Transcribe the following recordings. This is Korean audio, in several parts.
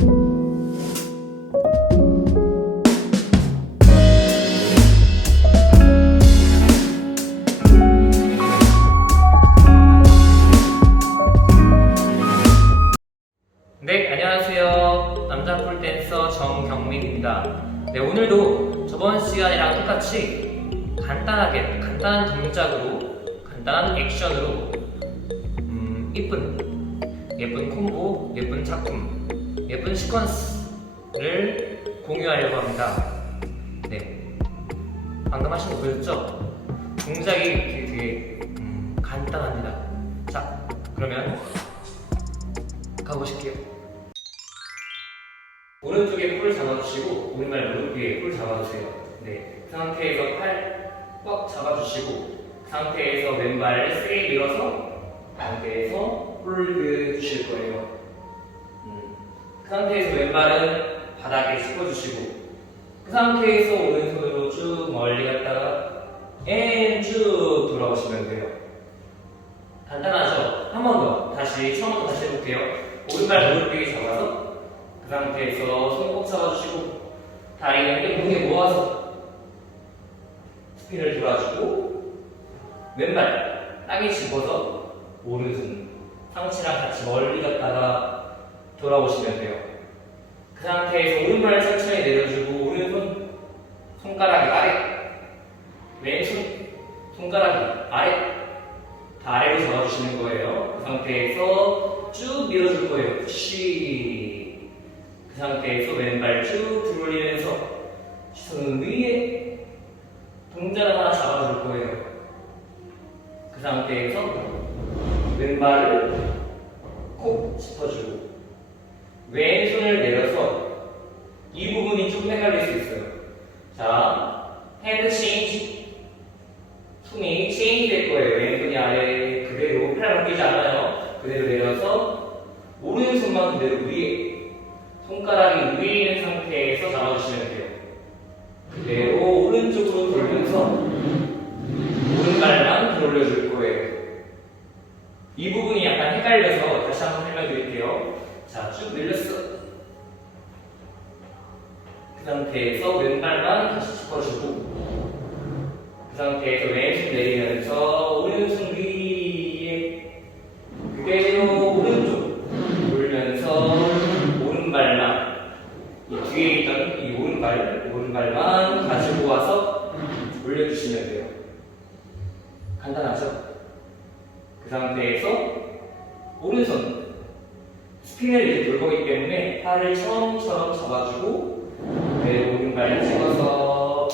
네, 안녕하세요. 남자 폴댄서 정경민입니다. 네, 오늘도 저번 시간이랑 똑같이 간단하게, 간단한 동작으로, 간단한 액션으로, 음, 이쁜, 예쁜 콤보, 예쁜 작품, 예쁜 시퀀스를 공유하려고 합니다. 네, 방금 하신 거 보였죠? 동작이 되게, 되게 음, 간단합니다. 자, 그러면 가보실게요. 오른쪽에 뿔 잡아주시고 오른발 무릎 위에 뿔 잡아주세요. 네, 그 상태에서 팔 꽉 잡아주시고 그 상태에서 왼발을 세게 밀어서 그 상태에서 뿔을 주실 거예요. 상태에서 왼발은 바닥에 짚어주시고 그 상태에서 오른손으로 쭉 멀리 갔다가 앤쭉 돌아오시면 돼요. 간단하죠? 한 번 더. 다시 처음부터 다시 해볼게요. 오른발 무릎 위에 잡아서 그 상태에서 손 꼭 잡아주시고 다리는 예쁘게 모아서 스핀을 돌아주고 왼발 땅에 짚어서 오른손 상체랑 같이 멀리 갔다가 돌아오시면 돼요. 그 상태에서 오른발 천천히 내려주고 오른손 손가락이 아래 왼손 손가락이 아래 다 아래로 잡아주시는 거예요. 그 상태에서 쭉 밀어줄 거예요. 쉬. 그 상태에서 왼발 쭉 들어올리면서 손 위에 동작을 하나 잡아줄 거예요. 그 상태에서 왼발을 콕 짚어주고 왼손을 내려서 이 부분이 좀 헷갈릴 수 있어요. 자, 핸드 체인지. 숨이 체인이 될 거예요. 왼손이 아래 그대로 팔 바뀌지 않아요. 그대로 내려서 오른손만 그대로 위에 손가락이 위에 있는 상태에서 잡아주시면 돼요. 그대로 오른쪽으로 돌면서 오른발만 돌려줄 거예요. 이 부분이 약간 헷갈려서 다시 한번 설명드릴게요. 자, 쭉 늘렸어. 그 상태에서 왼발만 다시 짚어주고 그 상태에서 왼손 내리면서 오른손 위에 그대로 오른쪽 돌면서 오른발만 이 뒤에 있던 이 오른발 오른발만 가지고 와서 올려주시면 돼요. 간단하죠? 그 상태에서 오른손 스핀을 이렇게 돌 거기 때문에 팔을 처음처럼 잡아주고 그대로 오른발 찍어서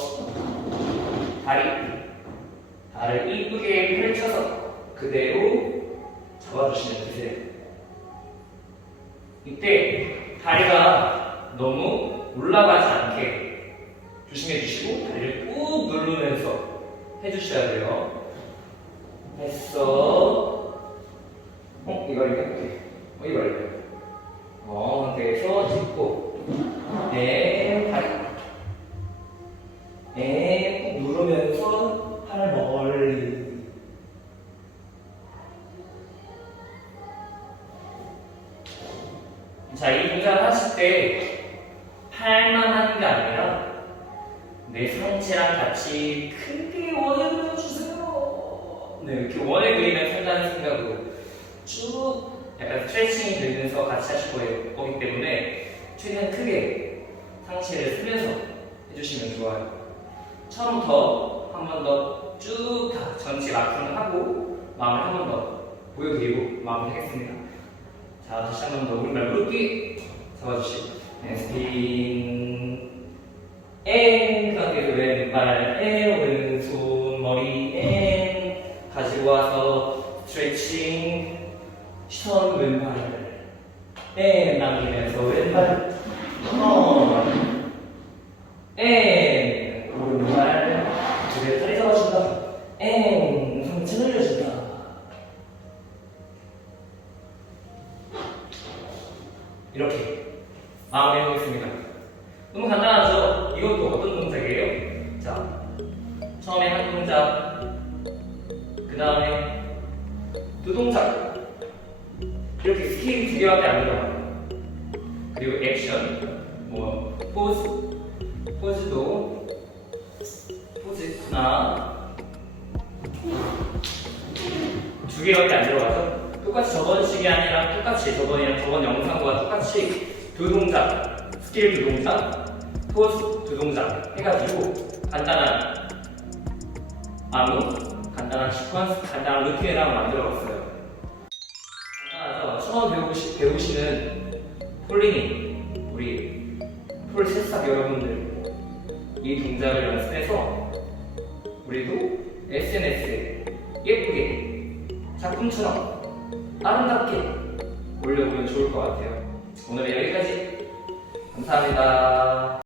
다리 다리를 이쁘게 펼쳐서 그대로 잡아주시면 되세요. 이때 다리가 너무 올라가지 않게 조심해 주시고 다리를 꾹 누르면서 해주셔야 돼요. 했어. 어, 이거 이렇게. 어, 이거 이렇게. 어, 상태에서 짚고. 네, 다리. 네, 꾹 누르면서 팔 멀리. 자, 이 동작을 하실 때 팔만 하는 게 아니라 내 상체랑 같이 크게 원을 그려주세요. 네, 이렇게 원을 그리면 산다는 생각으로 쭉 약간 스트레칭이 되면서 같이 하실 거예요. 거기 때문에 최대한 크게 상체를 쓰면서 해주시면 좋아요. 처음부터 한 번 더쭉다 전체 마킹을 하고 마음을 한 번 더 보여드리고 마무리하겠습니다. 자, 다시 한 번 더 오른발 무릎 뒤 잡아주시고 네, 스핀 앤그 상태에서 왼발 앤 이렇게 마무리해보겠습니다. 너무 간단하죠? 이것도 어떤 동작이에요? 자, 처음에 한 동작, 그 다음에 두 동작. 이렇게 스킬이 두 개밖에 안 들어가요. 그리고 액션, 뭐, 포즈, 포즈도, 포즈 하나, 두 개밖에 안 들어가죠? 똑같이 저번 시간이랑 똑같이 저번이랑 저번 영상과 똑같이 두 동작, 스킬 두 동작, 포즈, 두 동작 해가지고 간단한 안무, 간단한 시퀀스, 간단한 루틴을 한번 만들어봤어요. 간단하죠? 처음 배우시, 배우시는 폴리님, 우리 폴 새싹 여러분들 이 동작을 연습해서 우리도 SNS에 예쁘게 작품처럼 아름답게 올려보면 좋을 것 같아요. 오늘 여기까지 감사합니다.